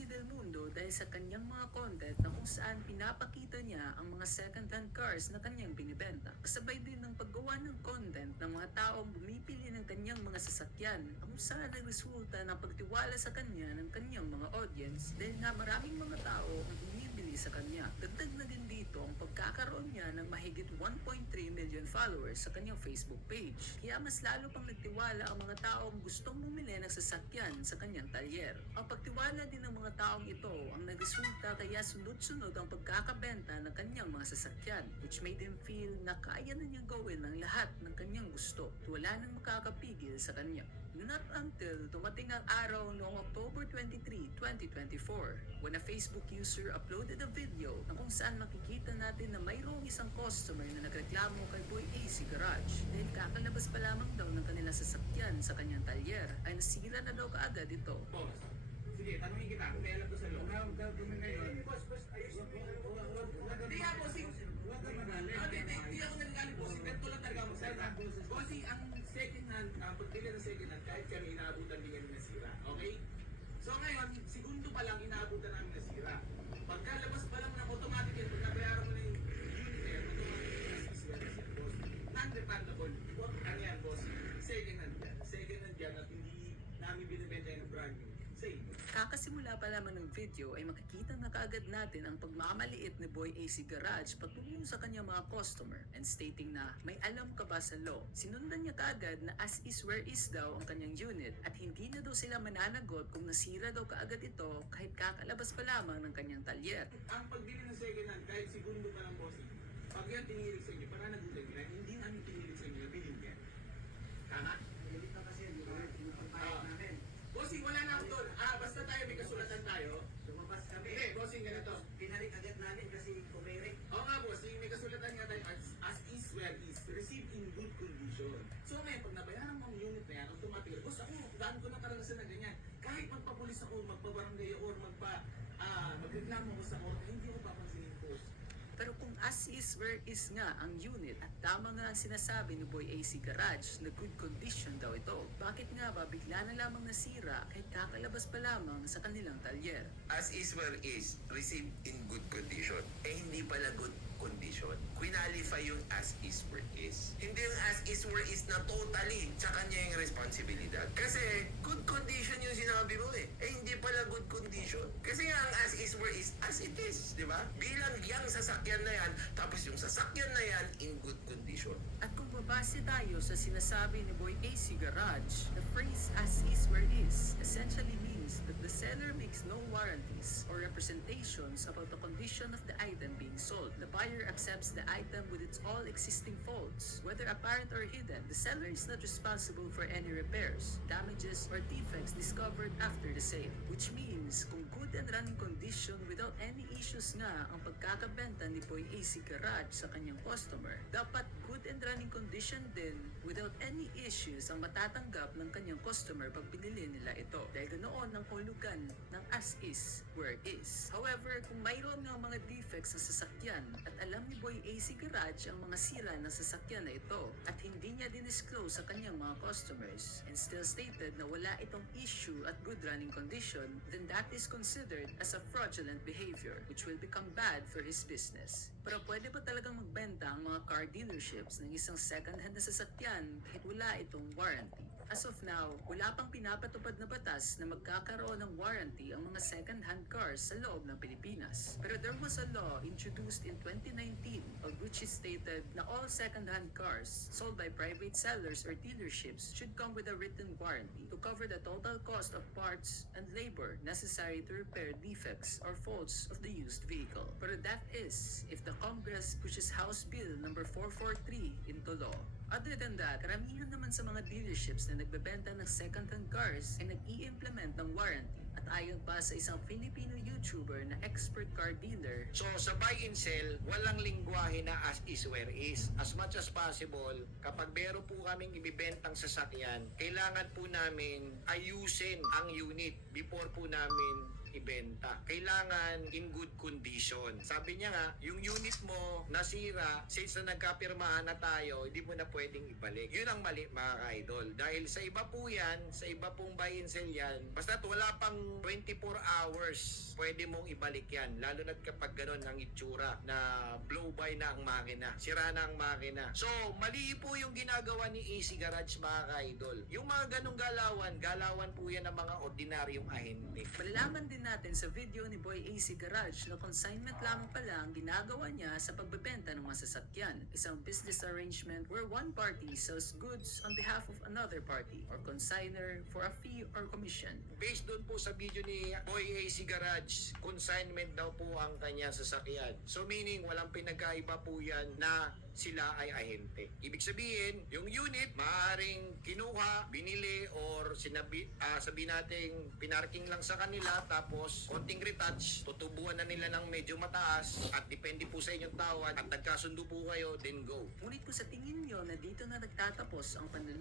Jesse Del Mundo dahil sa kanyang mga content na kung saan pinapakita niya ang mga second-hand cars na kanyang binibenta. Kasabay din ng paggawa ng content ng mga taong bumipili ng kanyang mga sasakyan ang kung saan nagresulta ng pagtiwala sa kanya ng kanyang mga audience dahil nga maraming mga tao ang bumibili sa kanya. Dagdag na din dito ang pagkakaroon niya ng mahigit 1.3 million followers sa kanyang Facebook page. Kaya mas lalo pang nagtiwala ang mga taong gustong bumili ng sasakyan sa kanyang talyer. Ang pagtiwala din ng mga taong ito ang nagresulta kaya sunod-sunod ang pagkakabenta ng kanyang mga sasakyan, which made him feel na kaya na niyang gawin ang lahat ng kanyang gusto at wala nang makakapigil sa kanya. Not until dumating ang araw noong October 23, 2024 when a Facebook user uploaded a video na kung saan makikita natin na mayroong isang customer na nagreklamo kay Boy AC Garage dahil kakalabas pa lamang daw ng kanilang sasakyan sa kanyang talyer ay nasira na daw kaagad ito. Boss, sige, tanungin kita kung may alam ko sa loob. Ngayon, Boss, ayusin mo. Hindi nga, bossing. Hindi ako nagagalit, bossing. Ganito lang talaga magsalita. Bossing, ang second hand, ang pagbili ng second hand, kahit kami inaabutan din kami nasira. Okay? So ngayon, segundo pa lang inaabutan namin nasira. Pagkalabas pa lang ng automatic yan, pag nabayaran mo na yung unit na yan, automatic na yan, boss. Non-refundable. Ano yan, boss? Second hand yan. Second hand yan at hindi namin binibenta yung brand new. Same. Kakasimula pa lamang ng video ay makikita na kaagad natin ang pagmamaliit ni Boy AC Garage patungo sa kanyang mga customer and stating na may alam ka ba sa law. Sinundan niya kaagad na as is where is daw ang kanyang unit at hindi na daw sila mananagot kung nasira daw kaagad ito kahit kakalabas pa lamang ng kanyang talyer. Ang pagbili ng second hand, kahit segundo pa lang, bossing, pag yan tinilig sa inyo, para nagulat nyo, hindi namin tinilig sa inyo, bilhin yan. Tama? Pilit na kasi, di ba? Pinapagpahit namin. Bossing, wala na ako doon. Basta tayo, may kasulatan tayo. Lumabas kami. Hindi, bossing, ganito. Pinarik agad namin kasi kumirik. Oo nga, bossing, may kasulatan nga tayo as is where is, received in good condition. So ngayon, pag nabayaran mo ang unit na yan, automatic, boss, ako, daan ko na karanasan na ganyan. Kahit magpapulis ako, magpabarangay or magreklamo ko sa court, hindi ko papansinin po. Pero kung as is where is nga ang unit at tama nga ang sinasabi ni Boy AC Garage na good condition daw ito, bakit nga ba bigla na lamang nasira kahit kakalabas pa lamang sa kanilang talyer? As is where is, received in good condition. Hindi pala good condition. Qualify yung as is where is. Hindi yung as is where is na totally sa kanya yung responsibilidad. Kasi good condition yung sinabi mo hindi pala good condition. Kasi nga ang as is where is, as it is. Di ba? Bilang yung sasakyan na yan, tapos yung sasakyan na yan in good condition. At kung babase tayo sa sinasabi ni Boy AC Garage, the phrase as is where is essentially means that the seller makes no warranties or representations about the condition of the item being sold. The buyer accepts the item with its all existing faults, whether apparent or hidden. The seller is not responsible for any repairs, damages, or defects discovered after the sale. Which means, kung good and running condition without any issues nga ang pagkakabenta ni Boy AC Garage sa kanyang customer, dapat good and running condition din without any issues ang matatanggap ng kanyang customer pag binili nila ito. Dahil ganoon ang hulugan ng as is where is. However, kung mayroon nga mga defects sa sasakyan at alam ni Boy AC Garage ang mga sira ng sasakyan na ito at hindi niya dinisclose sa kanyang mga customers and still stated na wala itong issue at good running condition, then that is considered as a fraudulent behavior which will become bad for his business. Pero pwede ba talagang magbenta ang mga car dealerships ng isang second-hand na sasakyan kahit wala itong warranty? As of now, wala pang pinapatupad na batas na magkakaroon ng warranty ang mga second-hand cars sa loob ng Pilipinas. Pero there was a law introduced in 2019 of which is stated na all second-hand cars sold by private sellers or dealerships should come with a written warranty to cover the total cost of parts and labor necessary to repair defects or faults of the used vehicle. Pero that is if the Congress pushes House Bill number 443 into law. Other than that, karamihan naman sa mga dealerships na nagbebenta ng second-hand cars ay nag-i-implement ng warranty. At ayon pa sa isang Filipino YouTuber na expert car dealer, So sa buy and sell, walang lingwahe na as is where is. As much as possible, kapag meron po kaming ibibentang sasakyan, kailangan po namin ayusin ang unit before po namin ibenta. Kailangan in good condition. Sabi niya nga, yung unit mo nasira, since na nagkapirmahan na tayo, hindi mo na pwedeng ibalik. Yun ang mali mga ka-idol. Dahil sa iba po yan, sa iba pong buy and sell yan, basta wala pang 24 hours, pwede mong ibalik yan. Lalo na kapag ganun ang itsura na blow by na ang makina. Sira na ang makina. So, mali po yung ginagawa ni AC Garage mga ka-idol. Yung mga ganong galawan po yan ng mga ordinaryong ahente. Malalaman din natin sa video ni Boy AC Garage na consignment lamang pala ang ginagawa niya sa pagbebenta ng mga sasakyan. Isang business arrangement where one party sells goods on behalf of another party or consignor for a fee or commission. Based doon po sa video ni Boy AC Garage, consignment daw po ang kanya sasakyan. So meaning, walang pinagkaiba po yan na sila ay ahente. Ibig sabihin, yung unit, maaaring kinuha, binili, or sabi nating pinarking lang sa kanila, tapos konting retouch, tutubuan na nila ng medyo mataas, at depende po sa inyong tawad, at nagkasundo po kayo, then go. Ngunit kung sa tingin nyo na dito na nagtatapos ang panluloko